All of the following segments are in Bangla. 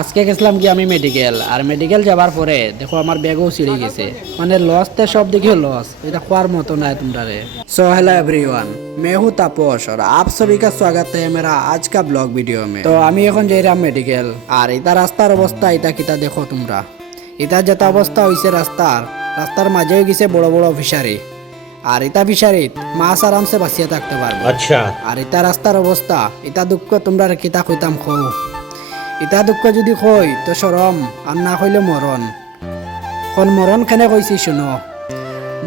আজকে গেছিলাম কি আমি মেডিকেল, আর মেডিকেল যাবার পরে দেখো আমার ব্যাগও ছিঁড়ে গেছে। মানে লসতে সব দিকে লস, এটা খোয়ার মতো নাই তোমরা রে। सो हेलो एवरीवन, मैं हूँ तापस और आप सभी का स्वागत है मेरा आज का ब्लॉग वीडियो में। तो আমি এখন যাইরাম মেডিকেল, আর এটা রাস্তার অবস্থা এটা কিতা দেখো তোমরা। এটা যেটা অবস্থা হইছে রাস্তার মাঝে গেছে বড় বড় ফিশারি, আর এটা ফিশারিত মাছ আরামসে বাঁচিয়ে থাকতে পারবে। আচ্ছা, আর এটা রাস্তার অবস্থা, এটা দুঃখ তোমরা কিতা কইতাম খো। এটা দুঃখ যদি কই তো শরম, আর না কইলে মরণ। কোন মরণ কেনে কইছি শুনো।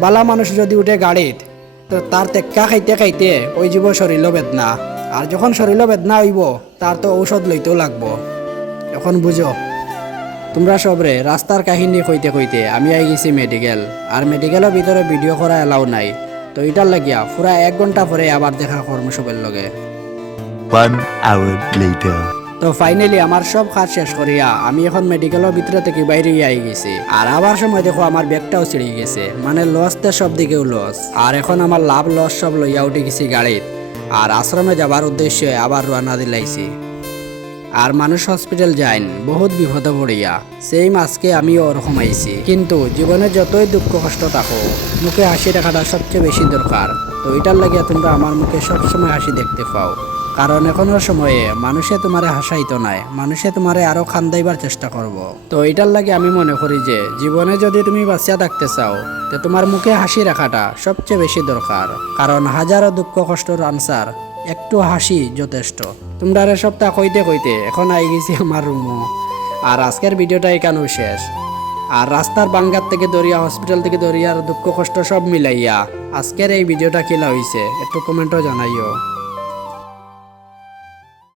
বালা মানুষ যদি উঠে গাড়িত তো তার টেক্কা খাইতে খাইতে ওই যাব শরীর বেদনা, আর যখন শরীর বেদনা হইব তার তো ঔষধ লইতেও লাগবো। এখন বুঝো তোমরা সবরে রাস্তার কাহিনী কইতে কইতে আমি আই গেছি মেডিকেল, আর মেডিকেলের ভিতরে ভিডিও করা এলাও নাই। তো এটার লাগিয়া পুরা 1 ঘন্টা পরে আবার দেখা কর্মসবের লগে। 1 hour later. তো ফাইনালি আমার সব কাজ শেষ করিয়া আমি এখন মেডিকেলের ভিতরে থেকে বাইরে আই গেছি, আর আবার সময় দেখো আমার ব্যাগটাও ছিঁড়ে গেছে। মানে লসতে সব দিকেও লস, আর এখন আমার লাভ লস সব লইয়া উঠে গেছি গাড়িত, আর আশ্রমে যাবার উদ্দেশ্যে আবার রওনা দিলাইছি। আর মানুষ হসপিটাল যাইন বহুত বিপদে পড়িয়া, সেই আজকে আমিও ওরকম আইছি। কিন্তু জীবনে যতই দুঃখ কষ্ট থাকো, মুখে হাসি রাখাটা সবচেয়ে বেশি দরকার। তো এটার লাগিয়া তোমরা আমার মুখে সবসময় হাসি দেখতে পাও, কারণ এখনের সময়ে মানুষে তোমারে হাসাইতো নাই, মানুষে তোমারে আরো খান্দাইবার চেষ্টা করব। তো এটার লাগে আমি মনে করি যে জীবনে যদি তুমি বাঁচিয়া থাকতে চাও তো তোমার মুখে হাসি রাখাটা সবচেয়ে বেশি দরকার, কারণ হাজারো দুঃখ কষ্টর আনসার একটু হাসি যথেষ্ট। তোমরা সপ্তাহ কইতে কইতে এখন আই গেছি আমার রুমও, আর আজকের ভিডিওটা এখানেও শেষ। আর রাস্তার বাঙ্গার থেকে দরিয়া, হসপিটাল থেকে দরিয়ার দুঃখ কষ্ট সব মিলাইয়া আজকের এই ভিডিওটা কিলা হইছে একটু কমেন্টও জানাইও।